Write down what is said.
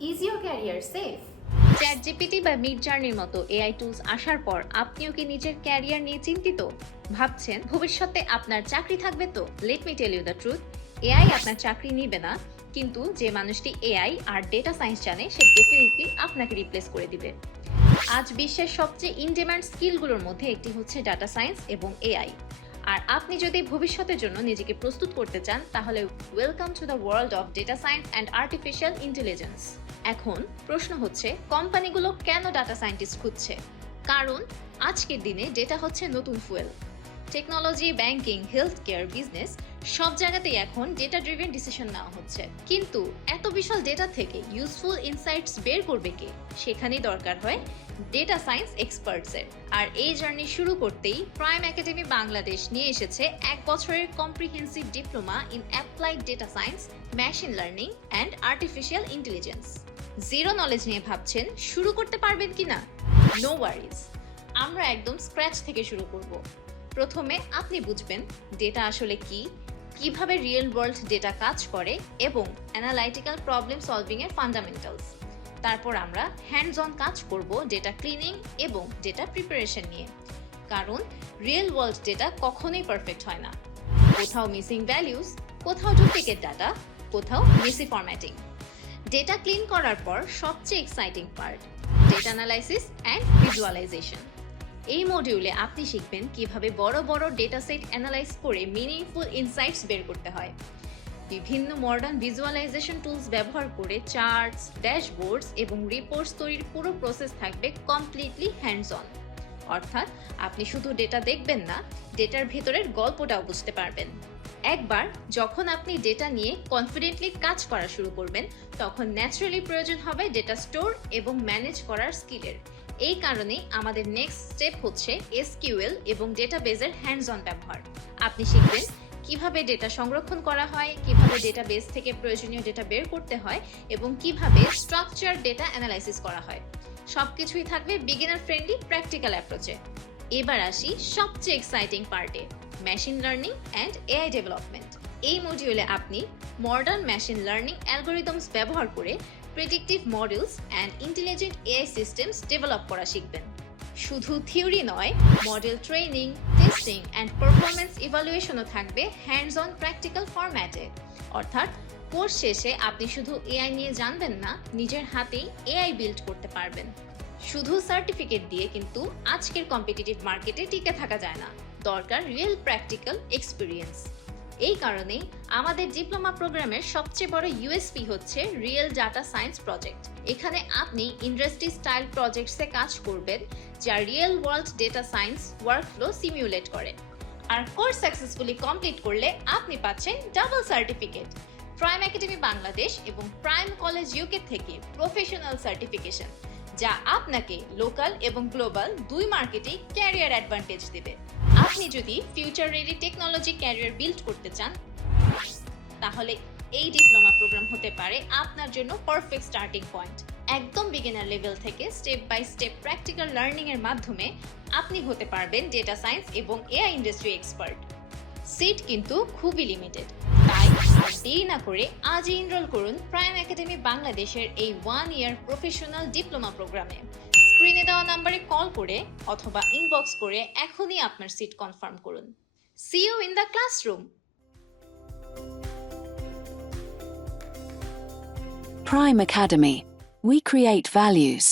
Is your career safe? ChatGPT বা মিডজার্নির মতো AI tools আসার পর আপনিও কি নিজের ক্যারিয়ার নিয়ে চিন্তিত? ভাবছেন ভবিষ্যতে আপনার চাকরি থাকবে তো? Let me tell you the truth, AI আপনার চাকরি নিবে না, কিন্তু যে মানুষটি এআই আর ডেটা সায়েন্স জানে সে ডেফিনেটলি আপনাকে রিপ্লেস করে দিবে। আজ বিশ্বের সবচেয়ে ইন ডিমান্ড স্কিলগুলোর মধ্যে একটি হচ্ছে ডাটা সায়েন্স এবং এআই। আর আপনি যদি ভবিষ্যতের জন্য নিজেকে প্রস্তুত করতে চান তাহলে welcome to the world of data science and artificial intelligence. এখন প্রশ্ন হচ্ছে, কোম্পানিগুলো কেন ডাটা সায়েন্টিস্ট খুঁজছে? কারণ আজকের দিনে ডেটা হচ্ছে নতুন fuel. Technology, banking, health care, business সব জায়গাতেই এখন ডেটা ড্রিভেন ডিসিশন নেওয়া হচ্ছে। কিন্তু এত বিশাল ডেটা থেকে ইউজফুল ইনসাইটস বের করবে কে? সেখানেই দরকার হয় ডেটা সায়েন্স এক্সপার্টসের। আর এই জার্নি শুরু করতেই প্রাইম একাডেমি বাংলাদেশ নিয়ে এসেছে 1 বছরের comprehensive diploma in applied data science, machine learning and artificial intelligence. Zero knowledge নিয়ে ভাবছেন শুরু করতে পারবেন কিনা? নো ওয়ারিজ, আমরা একদম স্ক্র্যাচ থেকে শুরু করব। প্রথমে আপনি বুঝবেন ডেটা আসলে কি, কিভাবে রিয়েল ওয়ার্ল্ড ডেটা কাজ করে এবং অ্যানালাইটিক্যাল প্রবলেম সলভিং এর ফান্ডামেন্টালস। তারপর আমরা হ্যান্ডস অন কাজ করব ডেটা ক্লিনিং এবং ডেটা প্রিপারেশন নিয়ে। কারণ রিয়েল ওয়ার্ল্ড ডেটা কখনোই পারফেক্ট হয় না। কোথাও মিসিং ভ্যালুস, কোথাও ডুপ্লিকেট ডাটা, কোথাও মেসি ফরম্যাটিং। ডেটা ক্লিন করার পর সবচেয়ে exciting part, data analysis and visualisation. এই মডিউলে আপনি শিখবেন কিভাবে বড় বড় ডেটা সেট অ্যানালাইজ করে মিনিংফুল ইনসাইটস বের করতে হয়। বিভিন্ন মডার্ন ভিজুয়ালাইজেশন টুলস ব্যবহার করে চার্টস, ড্যাশবোর্ডস এবং রিপোর্টস তৈরির পুরো প্রসেস থাকবে কমপ্লিটলি হ্যান্ডস অন। অর্থাৎ আপনি শুধু ডেটা দেখবেন না, ডেটার ভেতরের গল্পটাও বুঝতে পারবেন। একবার যখন আপনি ডেটা নিয়ে কনফিডেন্টলি কাজ করা শুরু করবেন, তখন ন্যাচারালি প্রয়োজন হবে ডেটা স্টোর এবং ম্যানেজ করার স্কিলের। এই কারণেই আমাদের নেক্সট স্টেপ হচ্ছে এসকিউএল এবং ডেটাবেজের হ্যান্ডস অন ব্যবহার। আপনি শিখবেন কিভাবে ডেটা সংরক্ষণ করা হয়, কিভাবে ডেটাবেস থেকে প্রয়োজনীয় ডেটা বের করতে হয় এবং কিভাবে স্ট্রাকচার ডেটা অ্যানালাইসিস করা হয়। সবকিছুই থাকবে বিগিনার ফ্রেন্ডলি প্র্যাকটিক্যাল অ্যাপ্রোচে। এবার আসি সবচেয়ে এক্সাইটিং পার্টে, machine learning and AI development. এই মডিউলে আপনি মডার্ন মেশিন লার্নিং অ্যালগোরিদমস ব্যবহার করে predictive models and intelligent AI systems develop করা শিখবেন। শুধু থিওরি নয়, model training, testing and performance ইভালুয়েশনও থাকবে হ্যান্ডস অন প্র্যাকটিক্যাল ফরম্যাটে। অর্থাৎ কোর্স শেষে আপনি শুধু এআই নিয়ে জানবেন না, নিজের হাতেই এআই বিল্ড করতে পারবেন। শুধু সার্টিফিকেট দিয়ে কিন্তু আজকের কম্পিটিটিভ মার্কেটে টিকে থাকা যায় না, দরকার রিয়েল প্র্যাকটিক্যাল এক্সপিরিয়েন্স। এই কারণেই আমাদের ডিপ্লোমা প্রোগ্রামের সবচেয়ে বড় ইউএসপি হচ্ছে রিয়েল ডাটা সায়েন্স প্রজেক্ট। এখানে আপনি ইন্ডাস্ট্রি স্টাইল প্রজেক্টসে কাজ করবেন যা real world data science workflow simulate করে। আর কোর্স সাকসেসফুলি কমপ্লিট করলে আপনি পাচ্ছেন double certificate, prime academy Bangladesh এবং প্রাইম কলেজ ইউকে থেকে প্রফেশনাল সার্টিফিকেশন, যা আপনাকে লোকাল এবং গ্লোবাল দুই মার্কেটেই ক্যারিয়ার অ্যাডভান্টেজ দেবে। আপনি যদি future ready technology career build করতে চান, তাহলে এই ডিপ্লোমা প্রোগ্রাম হতে পারে আপনার জন্য পারফেক্ট স্টার্টিং পয়েন্ট। একদম বিগিনার লেভেল থেকে step by step practical learning এর মাধ্যমে আপনি হতে পারবেন ডেটা সায়েন্স এবং এআই ইন্ডাস্ট্রি এক্সপার্ট। সিট কিন্তু খুবই লিমিটেড, তাই আর দেরি না করে আজই এনরোল করুন প্রাইম একাডেমি বাংলাদেশের এই 1 ইয়ার প্রফেশনাল ডিপ্লোমা প্রোগ্রামে। স্ক্রিনে দেওয়া নম্বরে কল করে অথবা ইনবক্স করে এখনই আপনার সিট কনফার্ম করুন। See you in the classroom. Prime Academy. We create values.